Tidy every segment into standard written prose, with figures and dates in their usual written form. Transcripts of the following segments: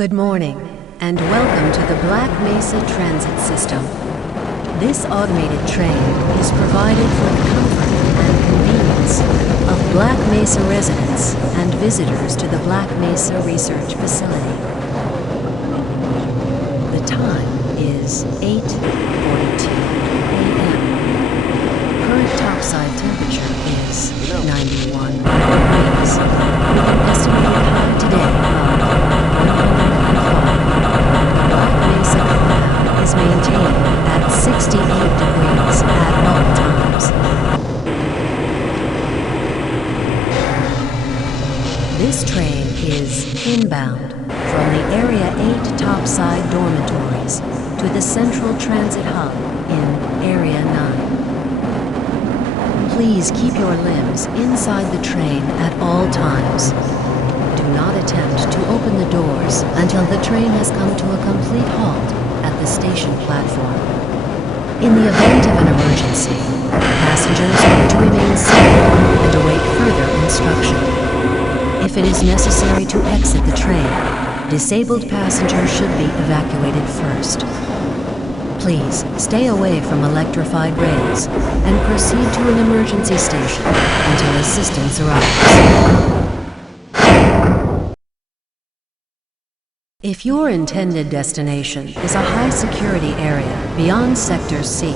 Good morning, and welcome to the Black Mesa Transit System. This automated train is provided for the comfort and convenience of Black Mesa residents and visitors to the Black Mesa Research Facility. The time is 8:42 a.m. Current topside temperature is 91 degrees, with an estimated high today of 105. The Black Mesa compound is maintained at 68 degrees at all times. This train is inbound from the Area 8 topside dormitories to the Central Transit Hub in Area 9. Please keep your limbs inside the train at all times. Do not attempt to open the doors until the train has come to a complete halt at the station platform. In the event of an emergency, passengers are to remain seated and await further instruction. If it is necessary to exit the train, disabled passengers should be evacuated first. Please stay away from electrified rails and proceed to an emergency station until assistance arrives. If your intended destination is a high-security area beyond Sector C,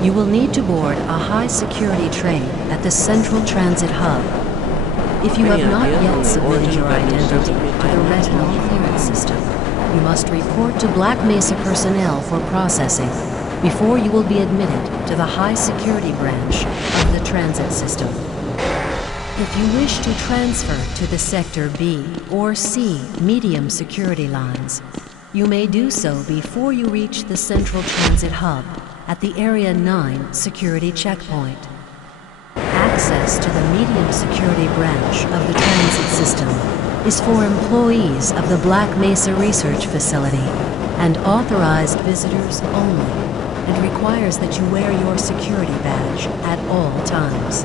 you will need to board a high-security train at the Central Transit Hub. If you have not yet submitted your identity to the retinal clearance system, you must report to Black Mesa personnel for processing before you will be admitted to the high-security branch of the transit system. If you wish to transfer to the Sector B or C medium security lines, you may do so before you reach the Central Transit Hub at the Area 9 security checkpoint. Access to the medium security branch of the transit system is for employees of the Black Mesa Research Facility and authorized visitors only, and requires that you wear your security badge at all times.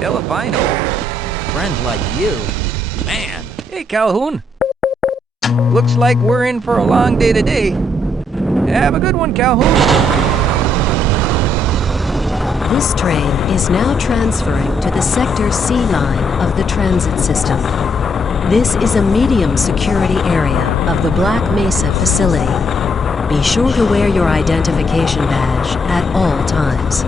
Hell if I know. Friends like you. Man. Hey, Calhoun. Looks like we're in for a long day today. Have a good one, Calhoun. This train is now transferring to the Sector C line of the transit system. This is a medium security area of the Black Mesa facility. Be sure to wear your identification badge at all times.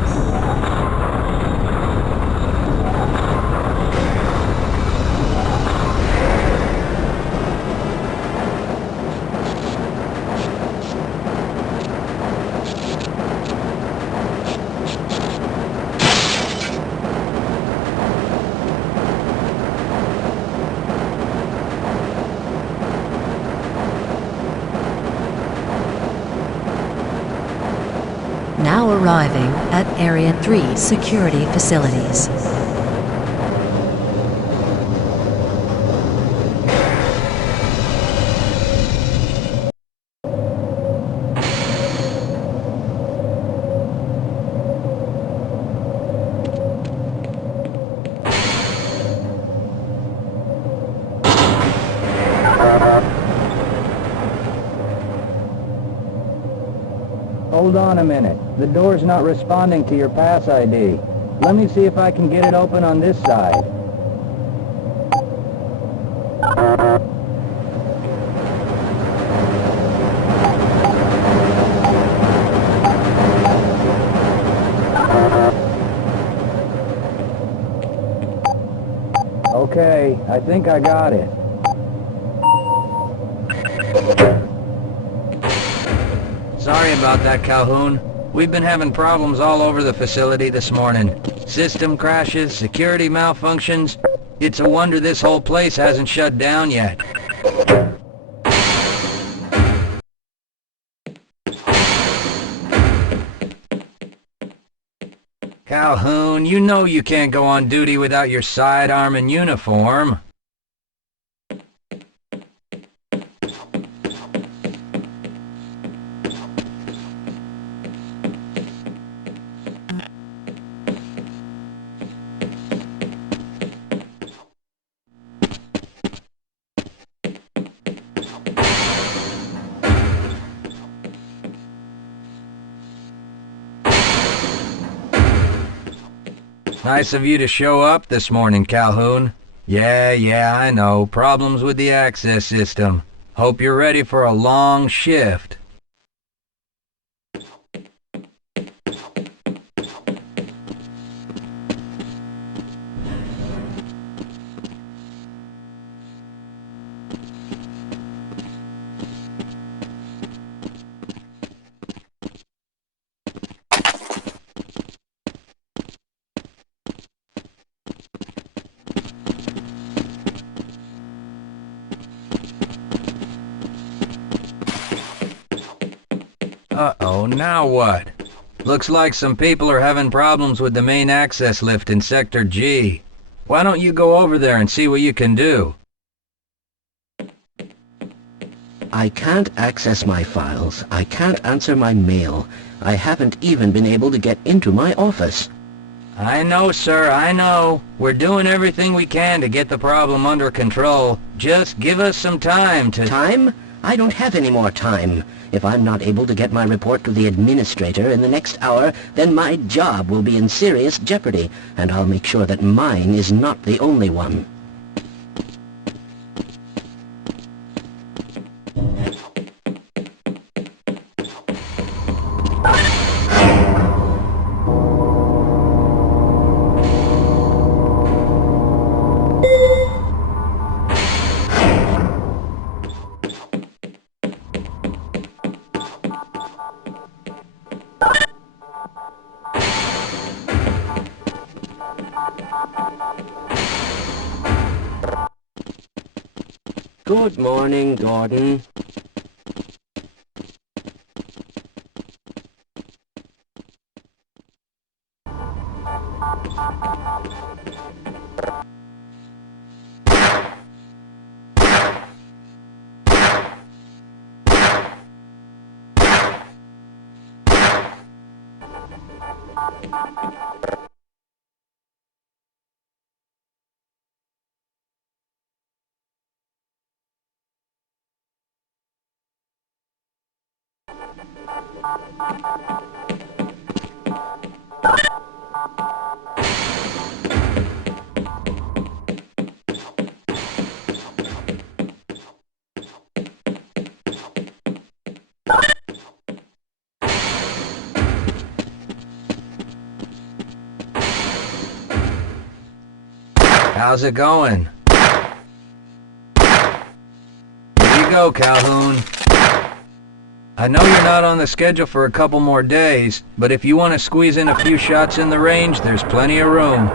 Now arriving at Area 3 security facilities. Hold on a minute. The door's not responding to your pass ID. Let me see if I can get it open on this side. Okay, I think I got it. Sorry about that, Calhoun. We've been having problems all over the facility this morning. System crashes, security malfunctions. It's a wonder this whole place hasn't shut down yet. Calhoun, you know you can't go on duty without your sidearm and uniform. Nice of you to show up this morning, Calhoun. Yeah, I know. Problems with the access system. Hope you're ready for a long shift. Uh-oh, now what? Looks like some people are having problems with the main access lift in Sector G. Why don't you go over there and see what you can do? I can't access my files. I can't answer my mail. I haven't even been able to get into my office. I know, sir, I know. We're doing everything we can to get the problem under control. Just give us some time to... Time? I don't have any more time. If I'm not able to get my report to the administrator in the next hour, then my job will be in serious jeopardy, and I'll make sure that mine is not the only one. Good morning, Gordon. How's it going? Here you go, Calhoun. I know you're not on the schedule for a couple more days, but if you want to squeeze in a few shots in the range, there's plenty of room.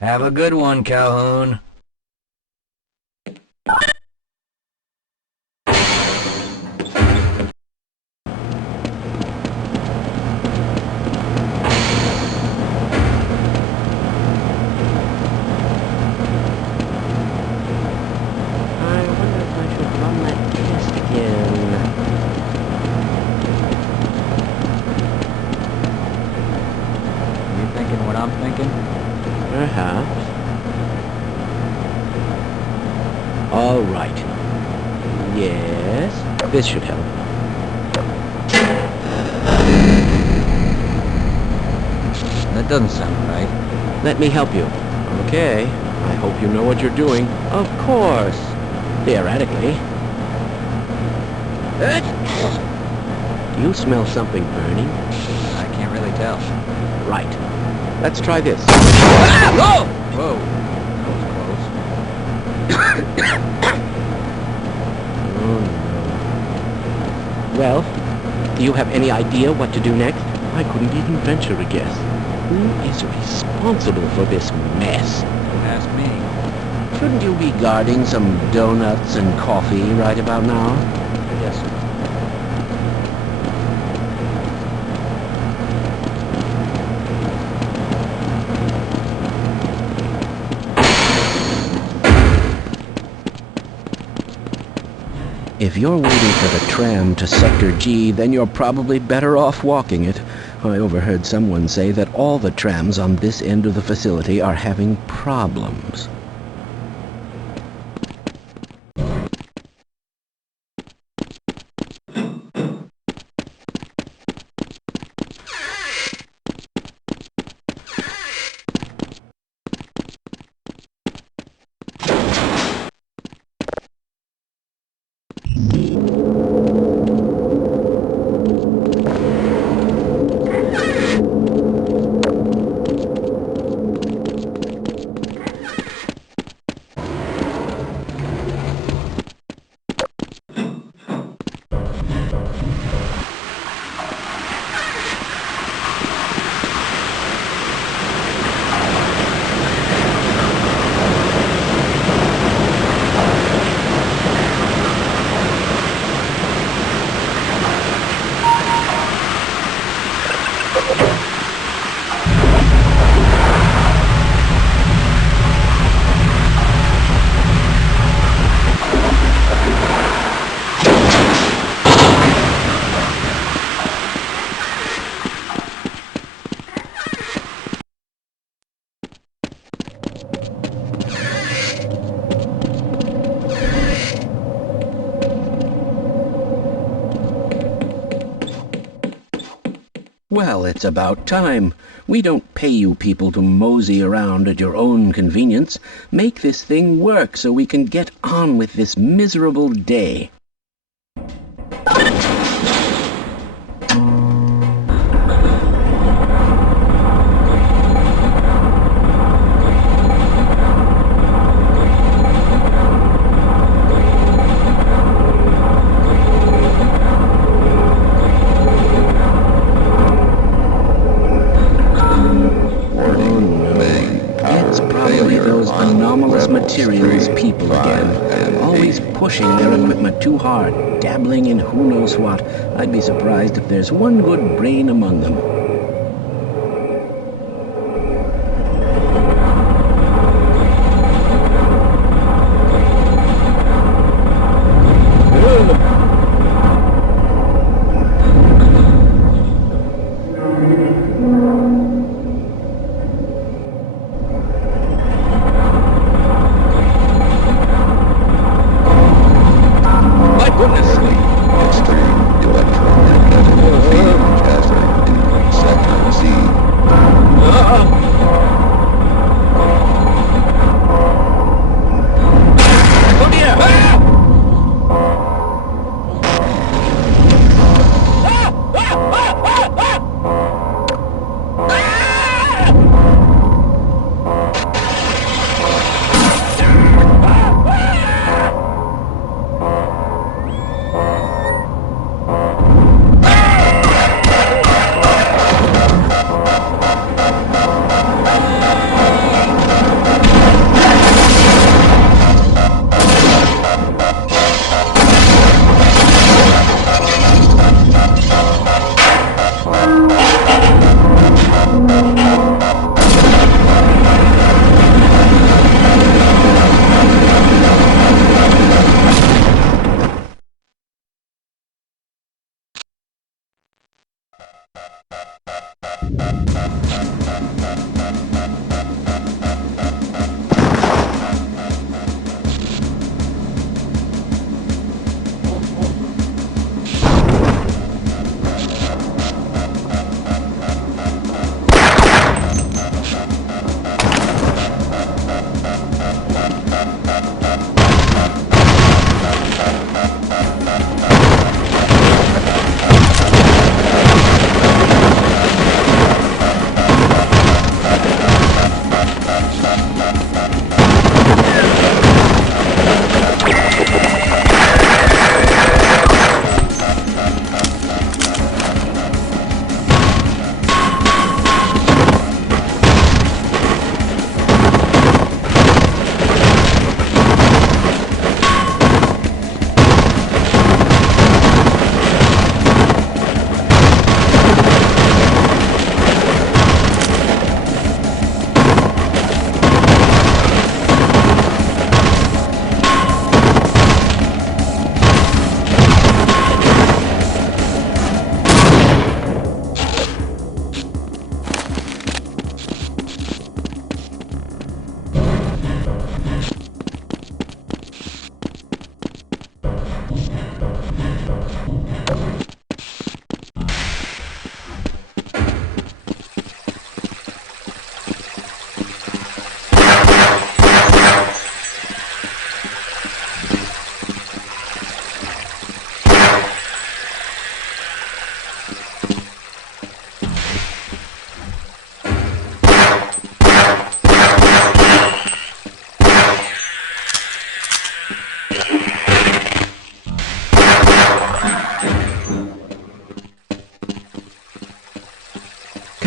Have a good one, Calhoun. What I'm thinking? Perhaps. All right. Yes, this should help. That doesn't sound right. Let me help you. Okay. I hope you know what you're doing. Of course. Theoretically. Do you smell something burning? I can't really tell. Right. Let's try this. Ah! Whoa! Whoa. That was close. Oh, no. Well, do you have any idea what to do next? I couldn't even venture a guess. Who is responsible for this mess? Don't ask me. Shouldn't you be guarding some donuts and coffee right about now? Yes, sir. If you're waiting for the tram to Sector G, then you're probably better off walking it. I overheard someone say that all the trams on this end of the facility are having problems. Well, it's about time. We don't pay you people to mosey around at your own convenience. Make this thing work so we can get on with this miserable day. Materials people again, always pushing their equipment too hard, dabbling in who knows what. I'd be surprised if there's one good brain among them.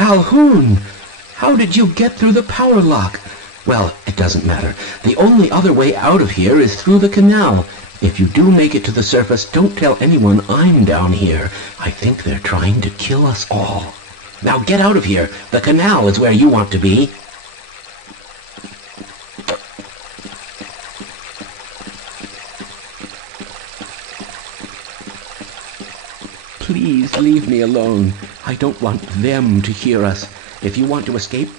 Calhoun! How did you get through the power lock? Well, it doesn't matter. The only other way out of here is through the canal. If you do make it to the surface, don't tell anyone I'm down here. I think they're trying to kill us all. Now get out of here. The canal is where you want to be. Please leave me alone. I don't want them to hear us. If you want to escape...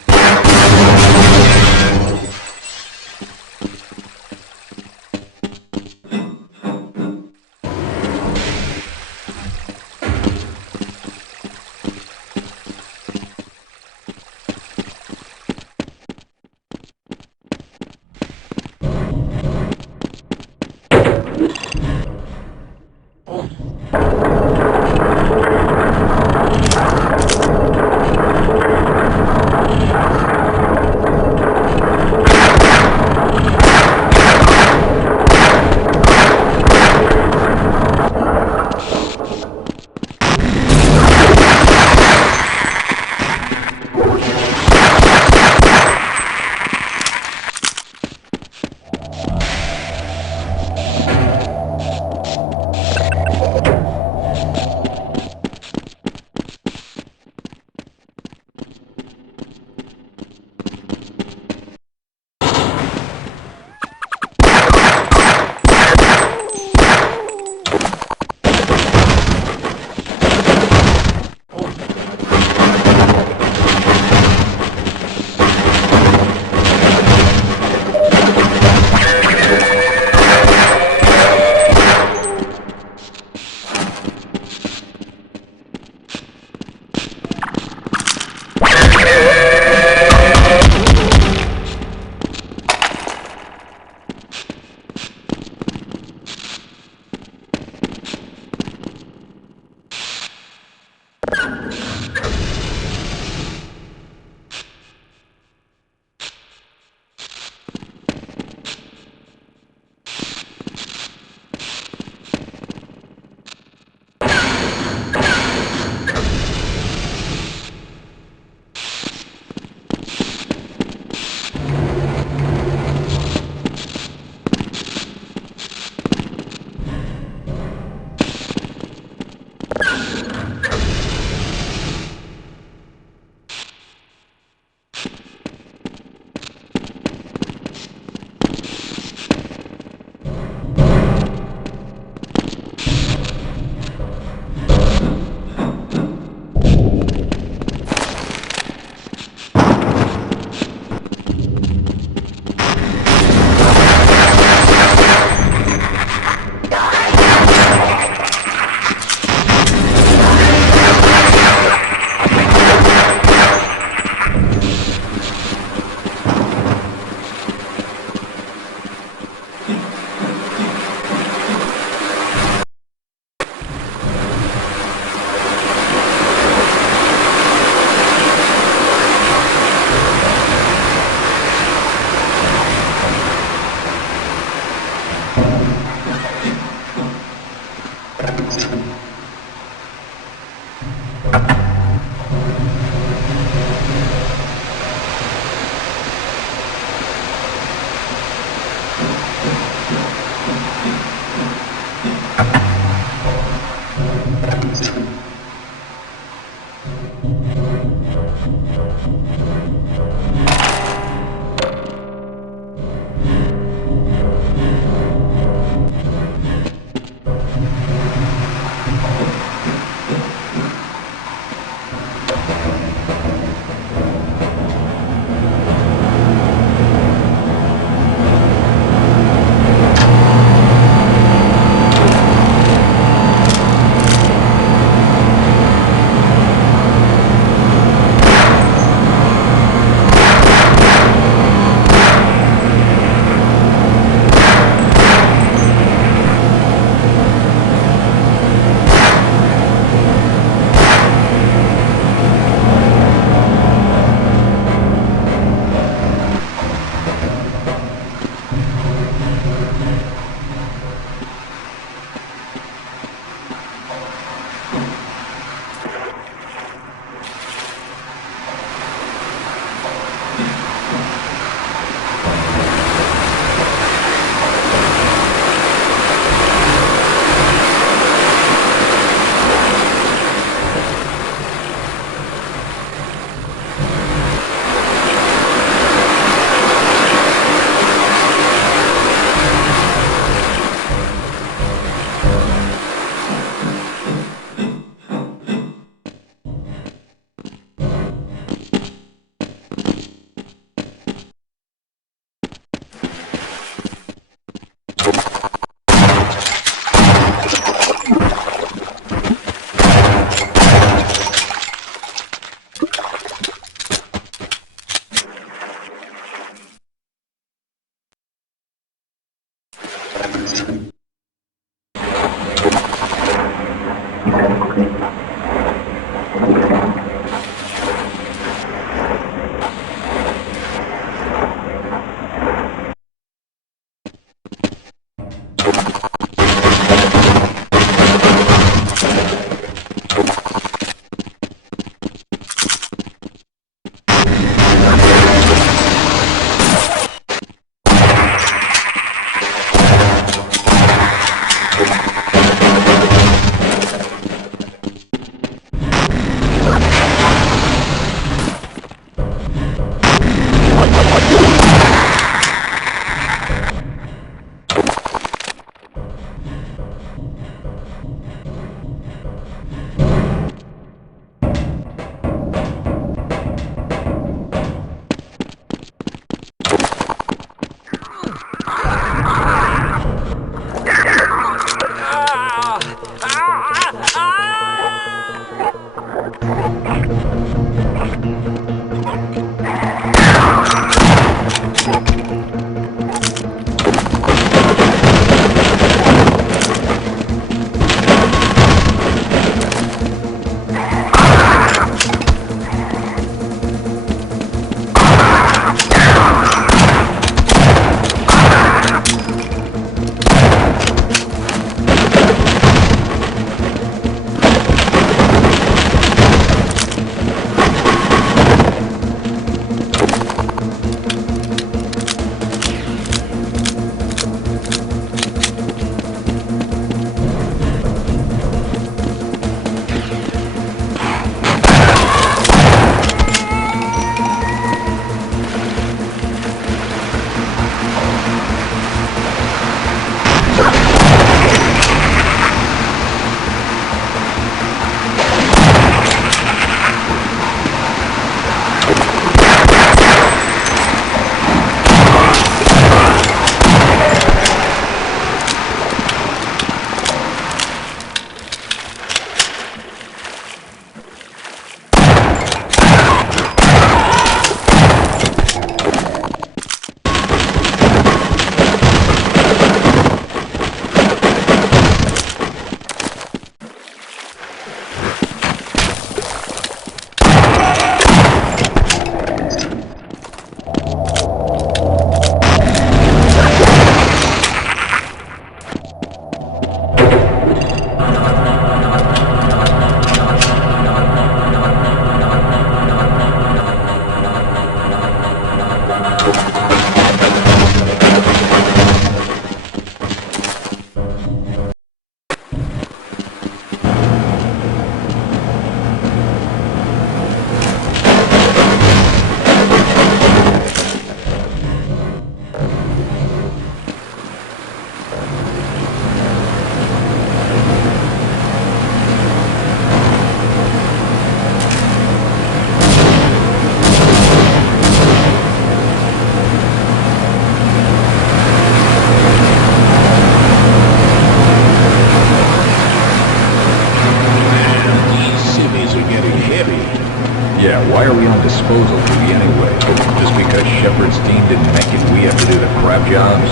Yeah, why are we on disposal duty anyway? Just because Shepard's team didn't make it, we have to do the crap jobs?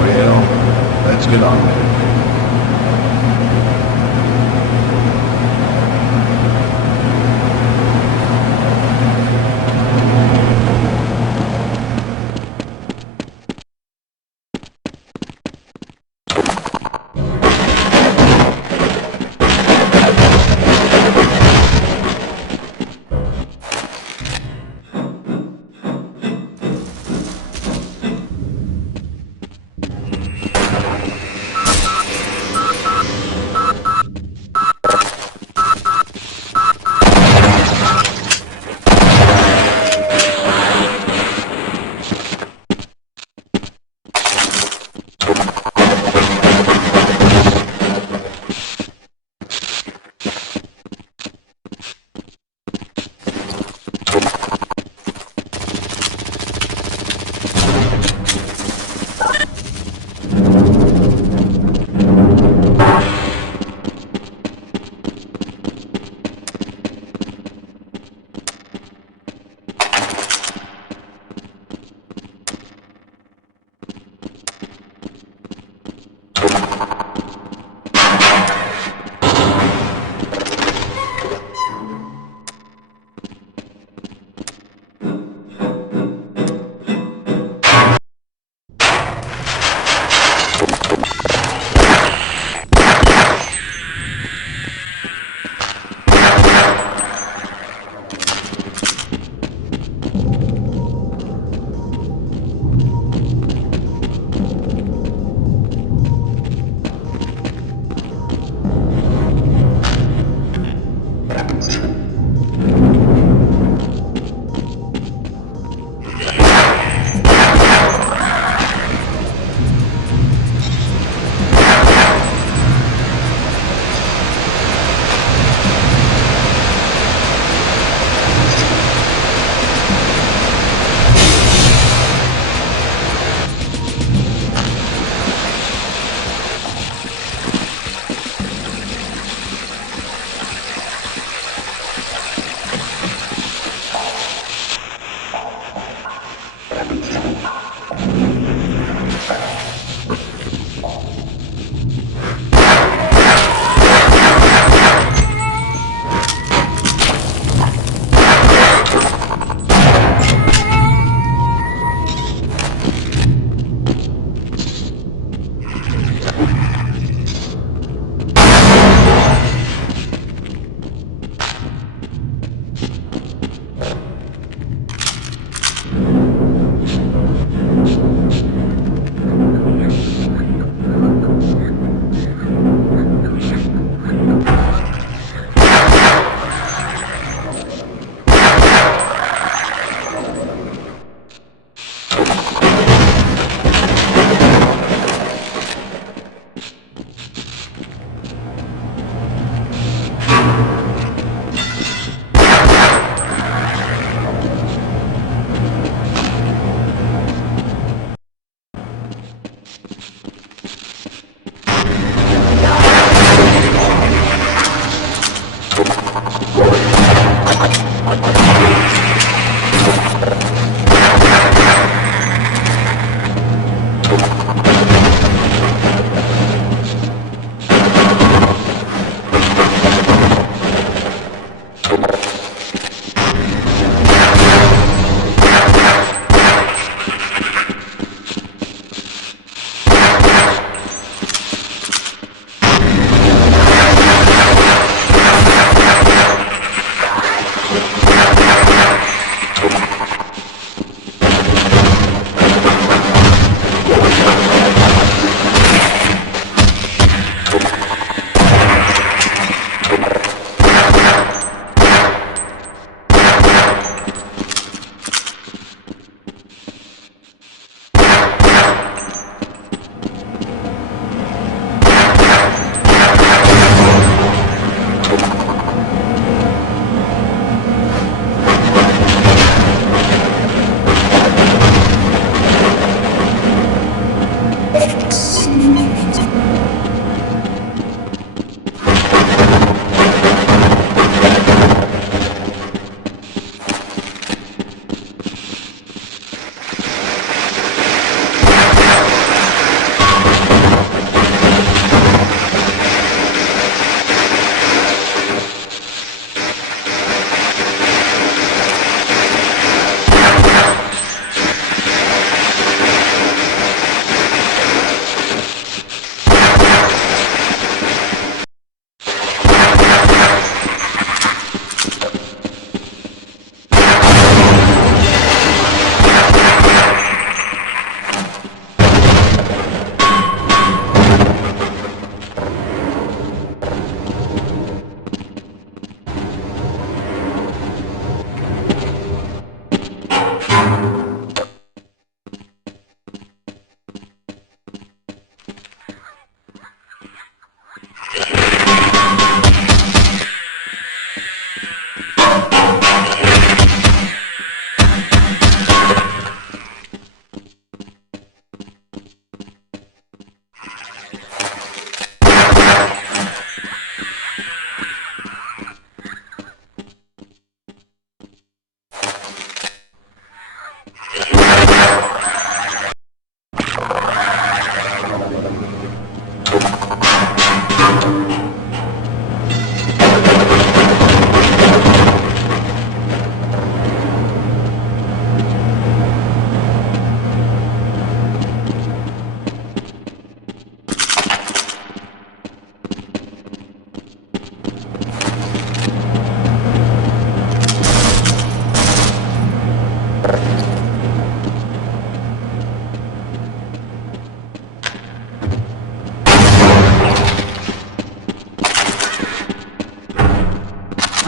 Well, let's get on with it.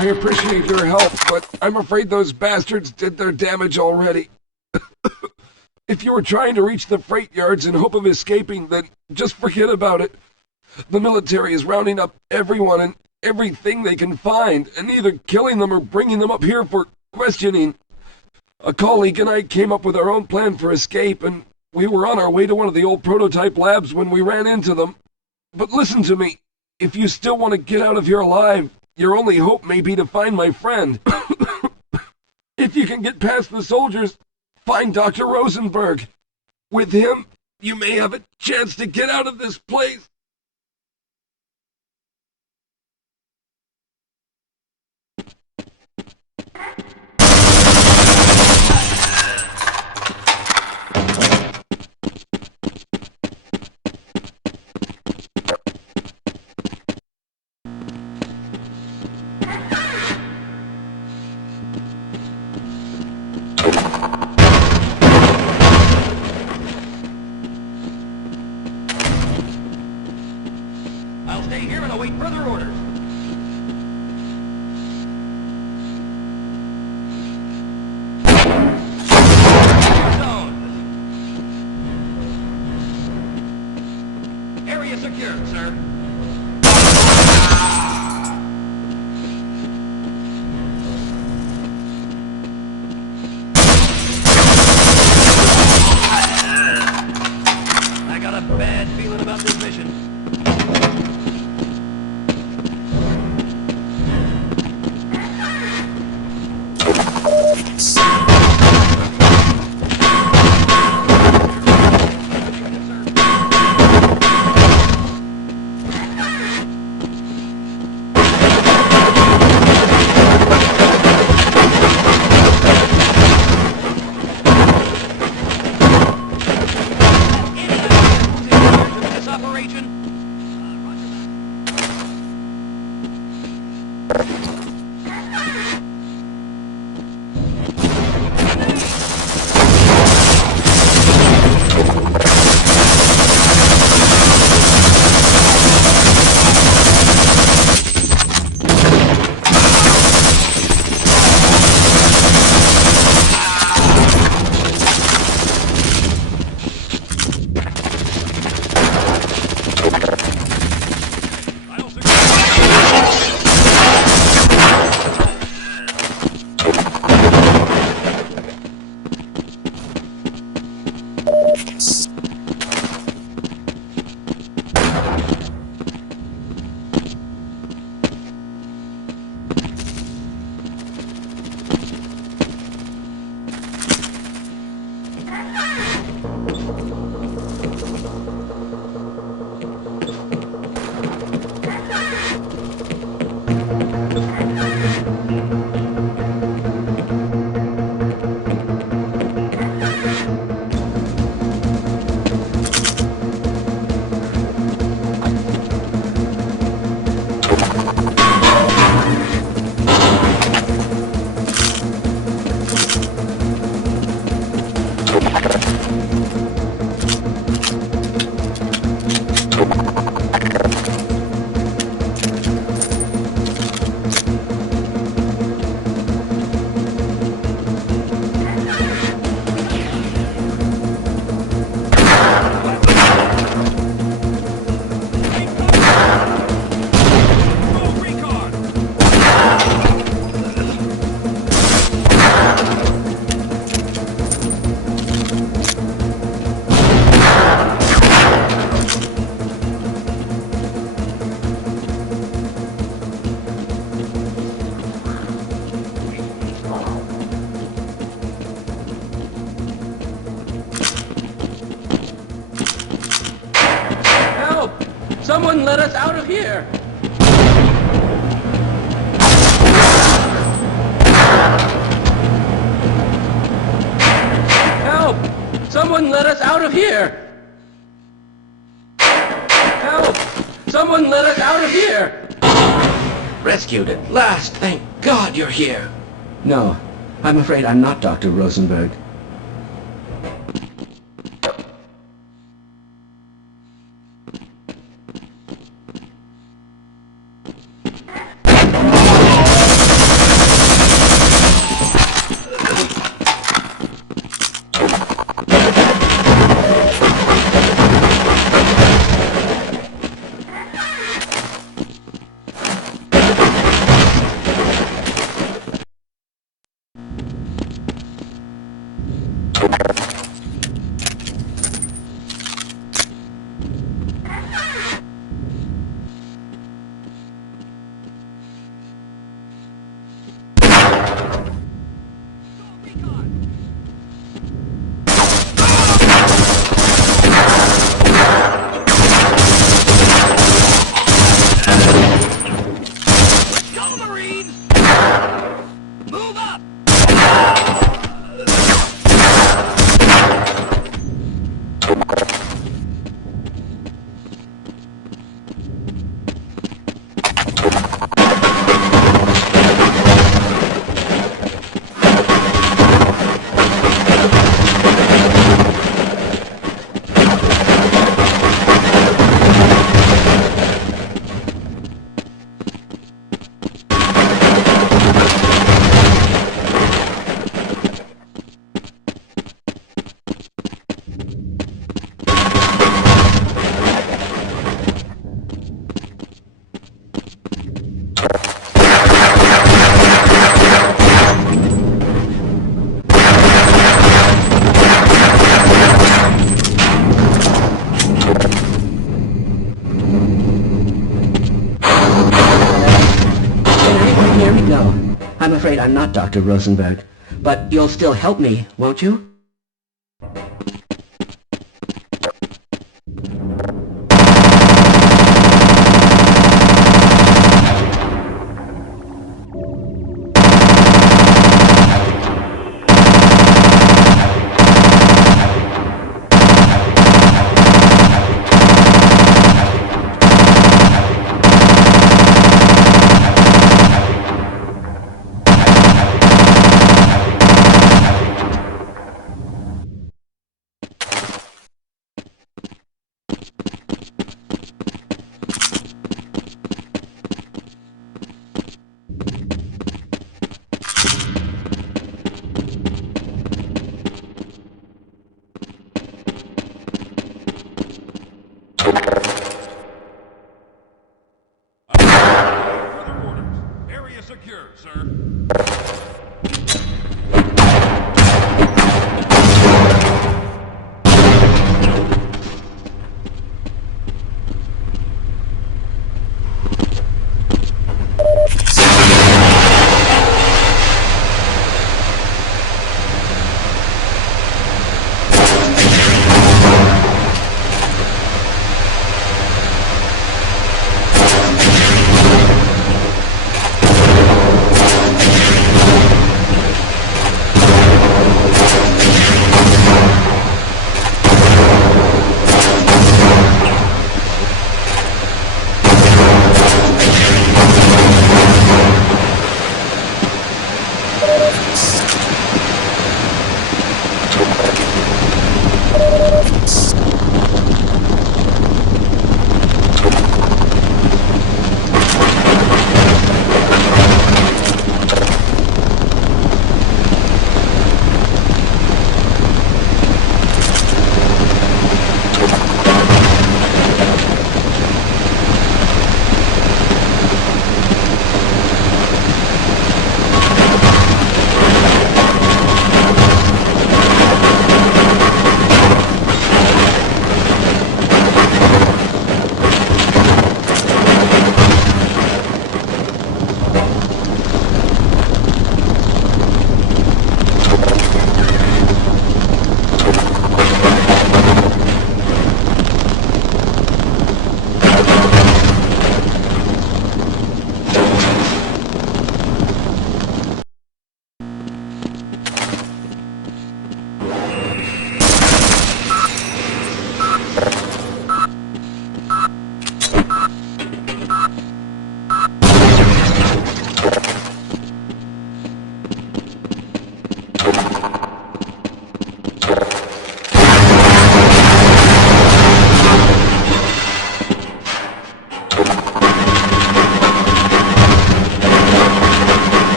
I appreciate your help, but I'm afraid those bastards did their damage already. If you were trying to reach the freight yards in hope of escaping, then just forget about it. The military is rounding up everyone and everything they can find, and either killing them or bringing them up here for questioning. A colleague and I came up with our own plan for escape, and we were on our way to one of the old prototype labs when we ran into them. But listen to me. If you still want to get out of here alive, your only hope may be to find my friend. If you can get past the soldiers, find Dr. Rosenberg. With him, you may have a chance to get out of this place. I'll stay here and await further orders. Area secured, sir. I got a bad feeling about this mission. Someone let us out of here! Help! Someone let us out of here! Help! Someone let us out of here! Rescued at last! Thank God you're here! No, I'm afraid I'm not Dr. Rosenberg. I'm afraid I'm not Dr. Rosenberg, but you'll still help me, won't you? Secure, sir.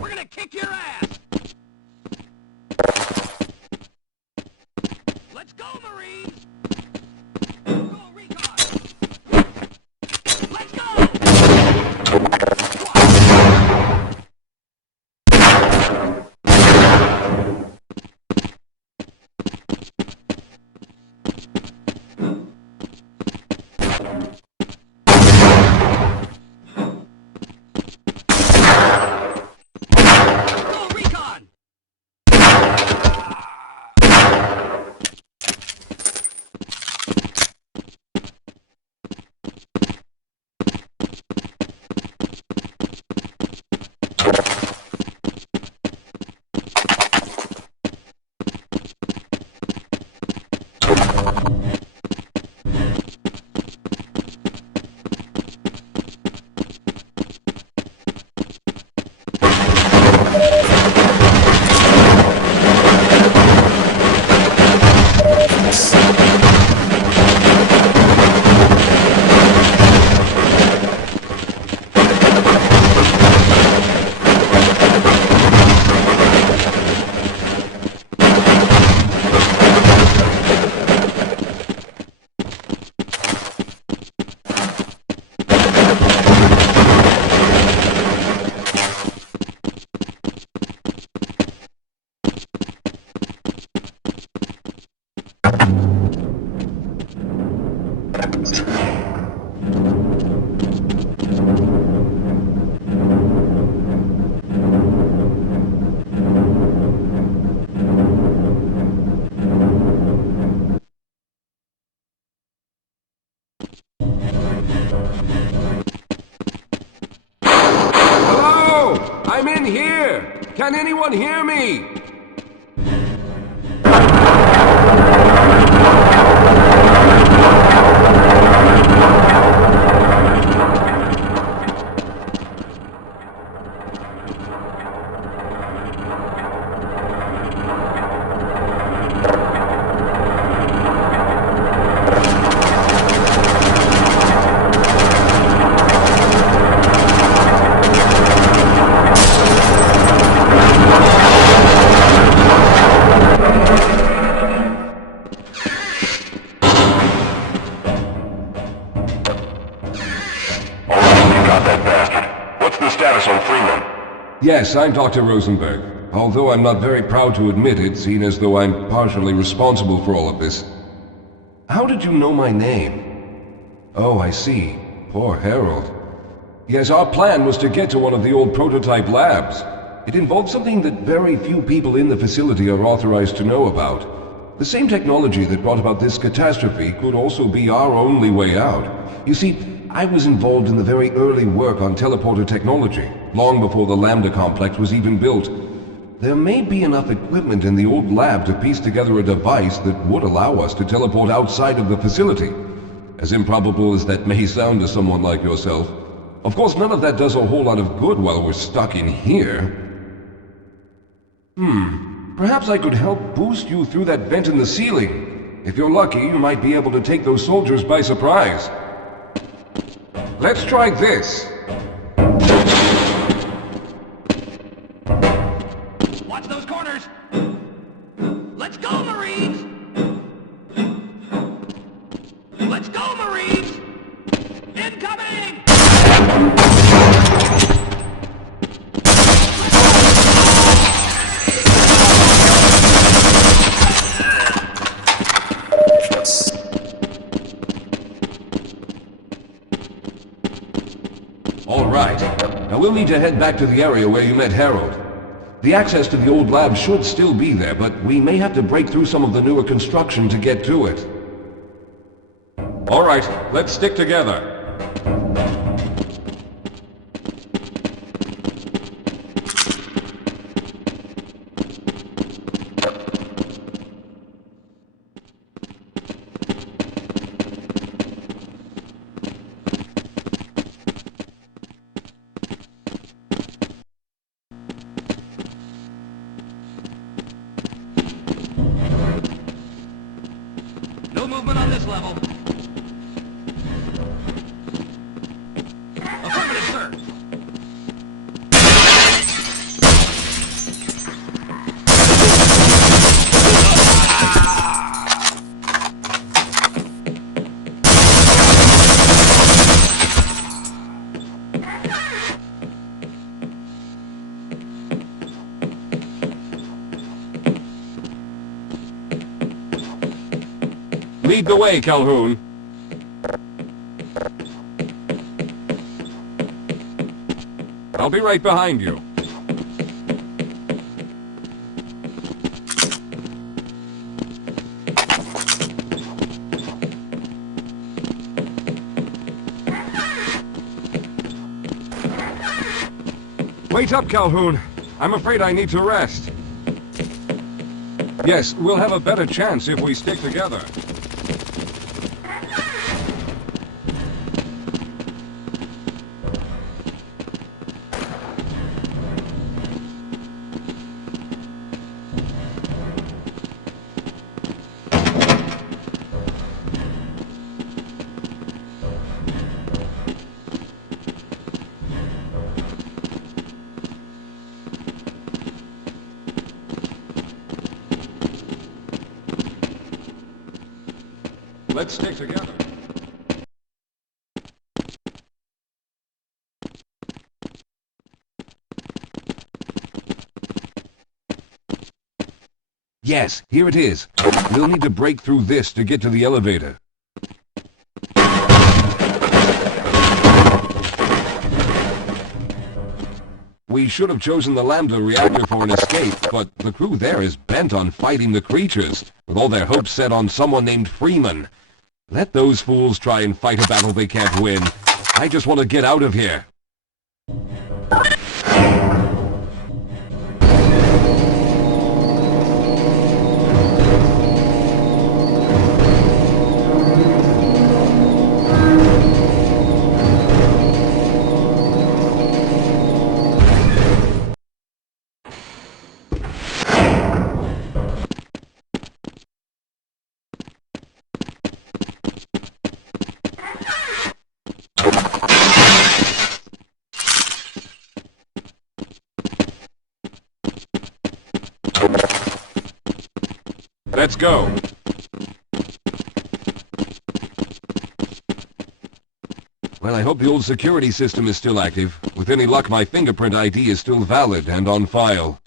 We're gonna kick your ass! Let's go, Marines! Go, recon! Let's go! Go, recon! Hello! I'm in here! Can anyone hear me? Yes, I'm Dr. Rosenberg, although I'm not very proud to admit it, seeing as though I'm partially responsible for all of this. How did you know my name? Oh, I see. Poor Harold. Yes, our plan was to get to one of the old prototype labs. It involved something that very few people in the facility are authorized to know about. The same technology that brought about this catastrophe could also be our only way out. You see, I was involved in the very early work on teleporter technology, long before the Lambda complex was even built. There may be enough equipment in the old lab to piece together a device that would allow us to teleport outside of the facility. As improbable as that may sound to someone like yourself. Of course, none of that does a whole lot of good while we're stuck in here. Perhaps I could help boost you through that vent in the ceiling. If you're lucky, you might be able to take those soldiers by surprise. Let's try this. Watch those corners! Let's go, Marines! Let's go, Marines! Incoming! All right. Now we'll need to head back to the area where you met Harold. The access to the old lab should still be there, but we may have to break through some of the newer construction to get to it. All right, let's stick together. No movement on this level. Affirmative, sir. Lead the way, Calhoun. I'll be right behind you. Wait up, Calhoun. I'm afraid I need to rest. Yes, we'll have a better chance if we stick together. Let's stick together. Yes, here it is. We'll need to break through this to get to the elevator. We should have chosen the Lambda reactor for an escape, but the crew there is bent on fighting the creatures, with all their hopes set on someone named Freeman. Let those fools try and fight a battle they can't win. I just want to get out of here. Let's go. Well, I hope the old security system is still active. With any luck, my fingerprint ID is still valid and on file.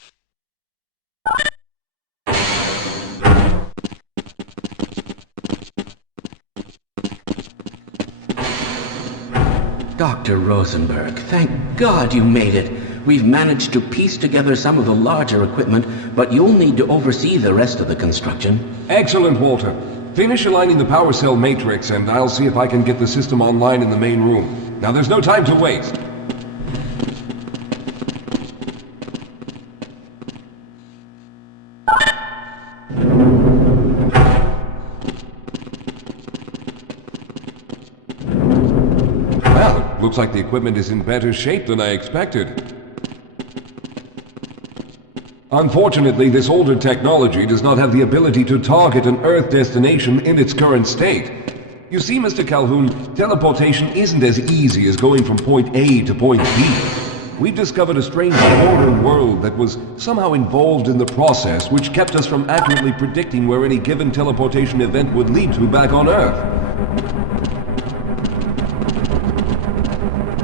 Dr. Rosenberg, thank God you made it. We've managed to piece together some of the larger equipment, but you'll need to oversee the rest of the construction. Excellent, Walter. Finish aligning the power cell matrix, and I'll see if I can get the system online in the main room. Now, there's no time to waste. Well, looks like the equipment is in better shape than I expected. Unfortunately, this older technology does not have the ability to target an Earth destination in its current state. You see, Mr. Calhoun, teleportation isn't as easy as going from point A to point B. We've discovered a strange border world that was somehow involved in the process, which kept us from accurately predicting where any given teleportation event would lead to back on Earth.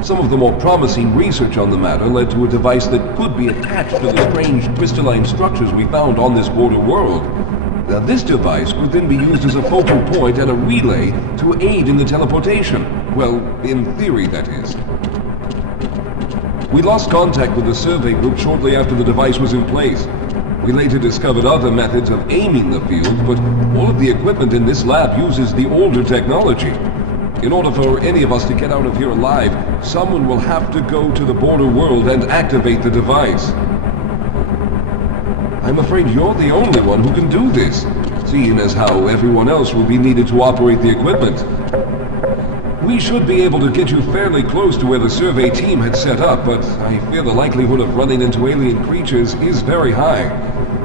Some of the more promising research on the matter led to a device that could be attached to the strange crystalline structures we found on this border world. Now, this device could then be used as a focal point and a relay to aid in the teleportation. Well, in theory, that is. We lost contact with the survey group shortly after the device was in place. We later discovered other methods of aiming the field, but all of the equipment in this lab uses the older technology. In order for any of us to get out of here alive, someone will have to go to the border world and activate the device. I'm afraid you're the only one who can do this, seeing as how everyone else will be needed to operate the equipment. We should be able to get you fairly close to where the survey team had set up, but I fear the likelihood of running into alien creatures is very high.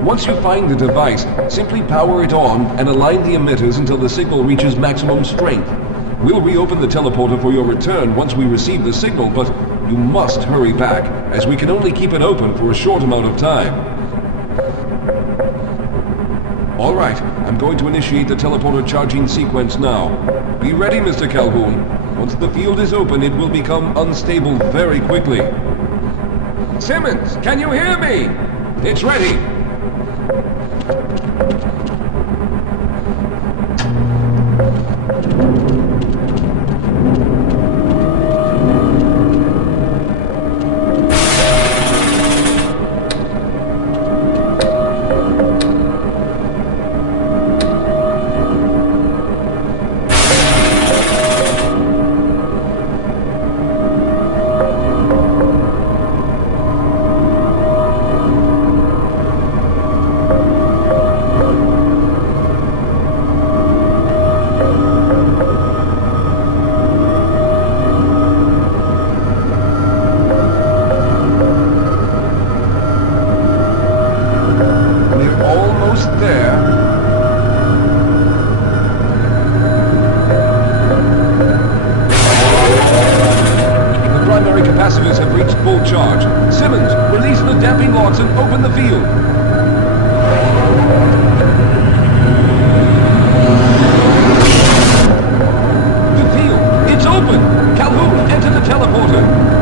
Once you find the device, simply power it on and align the emitters until the signal reaches maximum strength. We'll reopen the teleporter for your return once we receive the signal, but you must hurry back, as we can only keep it open for a short amount of time. All right, I'm going to initiate the teleporter charging sequence now. Be ready, Mr. Calhoun. Once the field is open, it will become unstable very quickly. Simmons, can you hear me? It's ready. reached full charge. Simmons, release the damping locks and open the field. The field, it's open! Calhoun, enter the teleporter.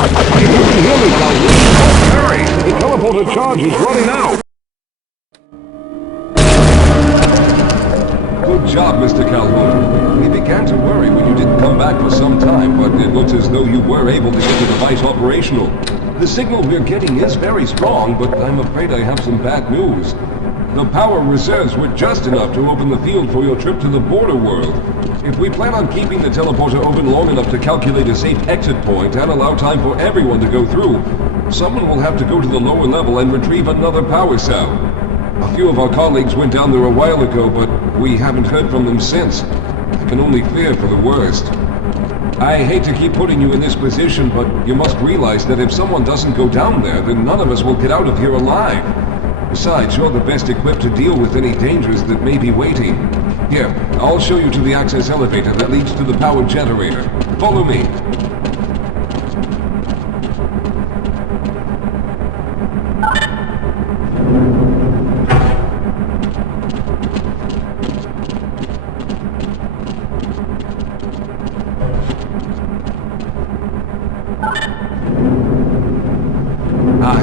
You can hear me, Calhoun. Hurry! The teleporter charge is running out. Good job, Mr. Calhoun. We began to worry when you didn't come back for some time, but it looks as though you were able to get the device operational. The signal we're getting is very strong, but I'm afraid I have some bad news. The power reserves were just enough to open the field for your trip to the border world. If we plan on keeping the teleporter open long enough to calculate a safe exit point and allow time for everyone to go through, someone will have to go to the lower level and retrieve another power cell. A few of our colleagues went down there a while ago, but we haven't heard from them since. I can only fear for the worst. I hate to keep putting you in this position, but you must realize that if someone doesn't go down there, then none of us will get out of here alive. Besides, you're the best equipped to deal with any dangers that may be waiting. Here, I'll show you to the access elevator that leads to the power generator. Follow me.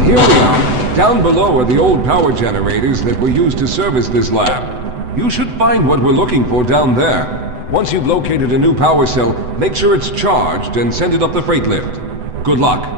Here we are. Down below are the old power generators that were used to service this lab. You should find what we're looking for down there. Once you've located a new power cell, make sure it's charged and send it up the freight lift. Good luck.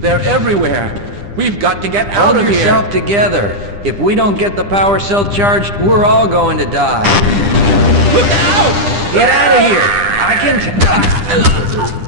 They're everywhere. We've got to get out of here. Hold yourself together. If we don't get the power cell charged, we're all going to die. Look out! Get out of here! I can...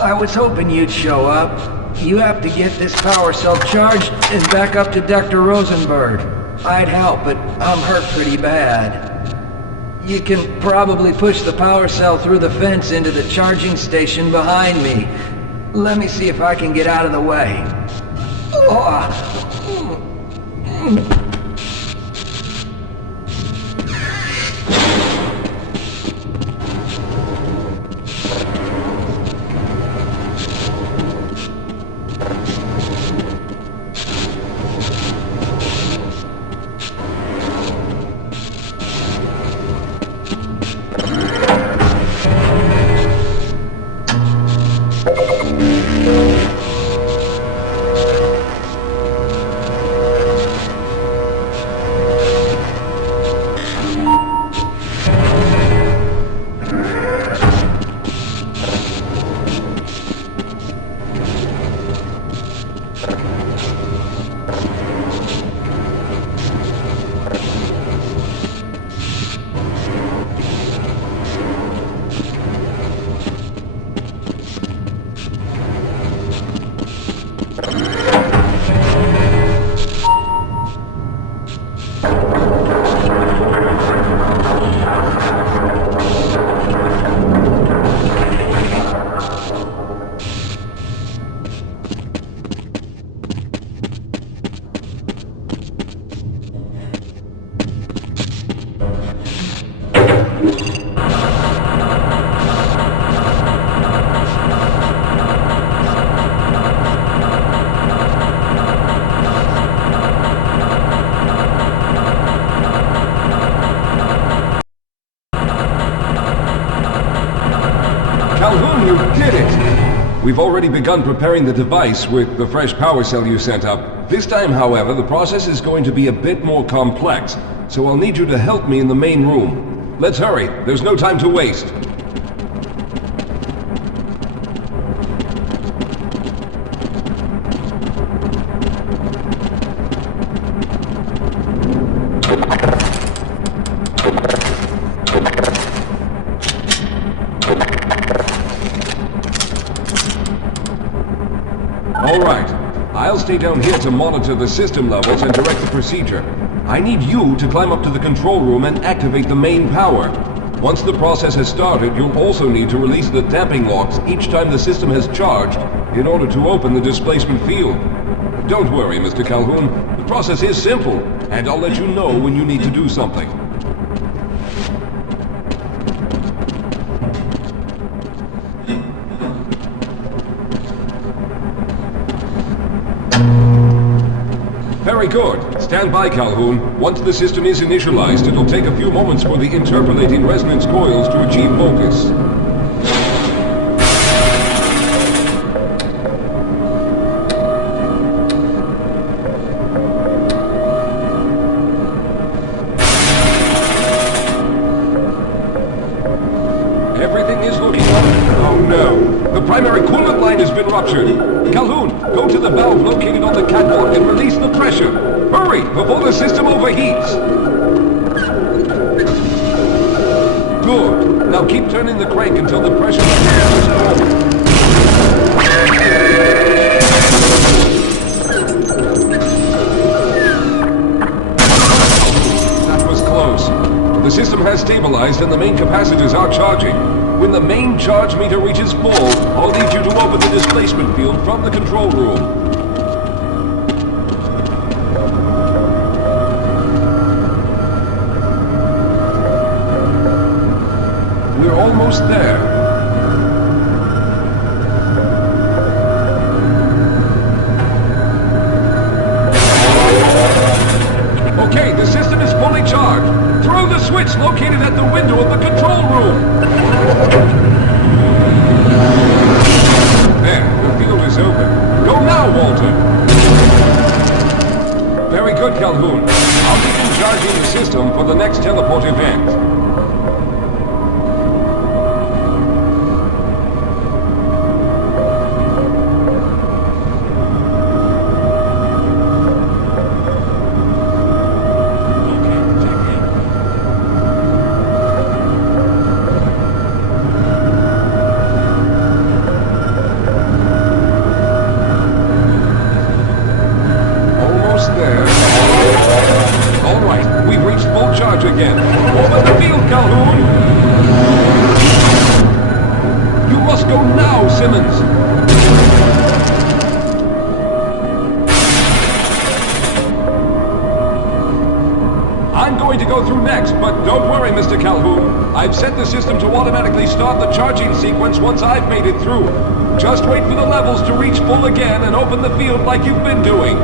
I was hoping you'd show up. You have to get this power cell charged and back up to Dr. Rosenberg. I'd help, but I'm hurt pretty bad. You can probably push the power cell through the fence into the charging station behind me. Let me see if I can get out of the way. Calhoun, you did it! We've already begun preparing the device with the fresh power cell you sent up. This time, however, the process is going to be a bit more complex, so I'll need you to help me in the main room. Let's hurry, there's no time to waste. Alright, I'll stay down here to monitor the system levels and direct the procedure. I need you to climb up to the control room and activate the main power. Once the process has started, you'll also need to release the damping locks each time the system has charged in order to open the displacement field. Don't worry, Mr. Calhoun. The process is simple, and I'll let you know when you need to do something. Very good. Stand by, Calhoun. Once the system is initialized, it'll take a few moments for the interpolating resonance coils to achieve focus. Everything is looking up. Oh no. The primary coolant line has been ruptured. Calhoun, go to the valve located on the catwalk and release the pressure. Hurry, before the system overheats. Good. Now keep turning the crank until the pressure is normal. That was close. The system has stabilized and the main capacitors are charging. When the main charge meter reaches full, I'll need you to open the displacement field from the control room. We're almost there. Okay, the system is fully charged. Throw the switch located at the window of the control room. There, the field is open. Go now, Walter. Very good, Calhoun. I'll begin charging the system for the next teleport event. go now, Simmons! I'm going to go through next, but don't worry, Mr. Calhoun. I've set the system to automatically start the charging sequence once I've made it through. Just wait for the levels to reach full again and open the field like you've been doing.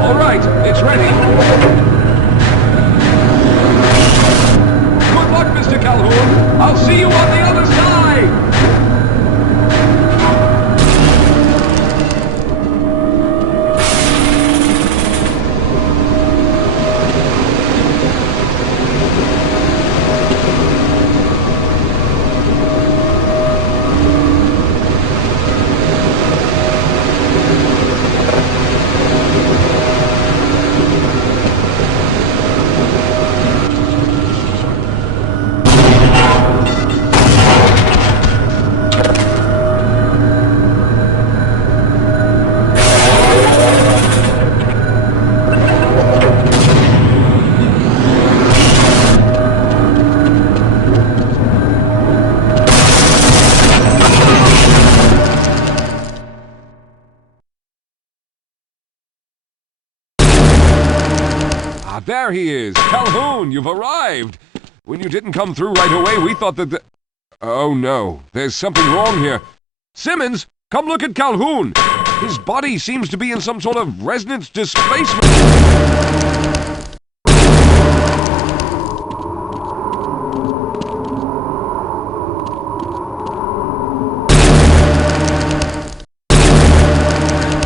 All right, it's ready. Good luck, Mr. Calhoun. I'll see you on the other side. There he is! Calhoun, you've arrived! When you didn't come through right away, we thought that the... Oh no, there's something wrong here. Simmons, come look at Calhoun! His body seems to be in some sort of resonance displacement.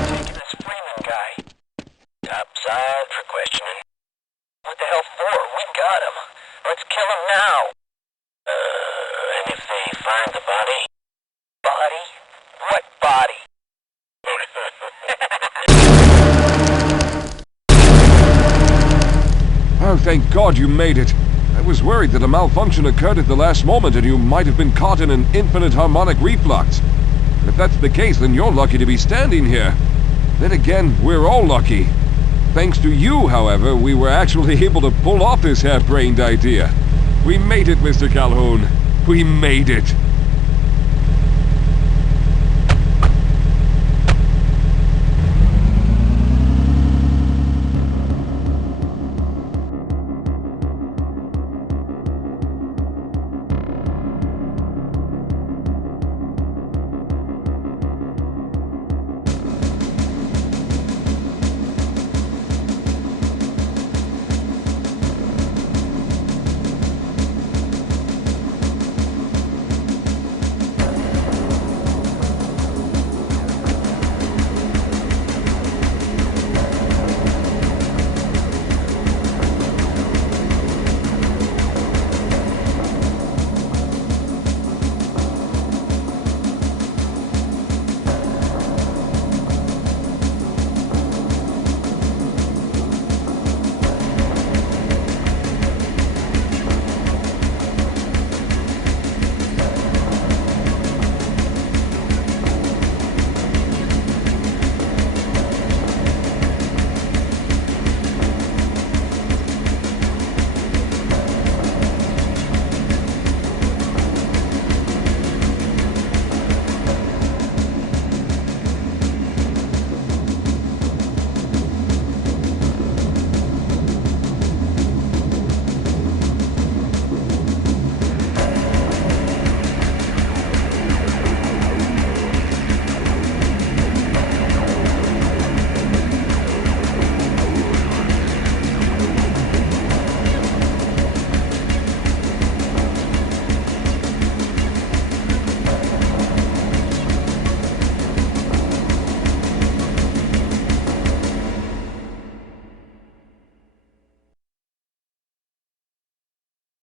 Taking this Freeman guy. Topside for questioning. What the hell for? We got him. Let's kill him now. And if they find the body? Body? What body? Oh, thank God you made it. I was worried that a malfunction occurred at the last moment and you might have been caught in an infinite harmonic reflux. If that's the case, then you're lucky to be standing here. Then again, we're all lucky. Thanks to you, however, we were actually able to pull off this harebrained idea. We made it, Mr. Calhoun. We made it.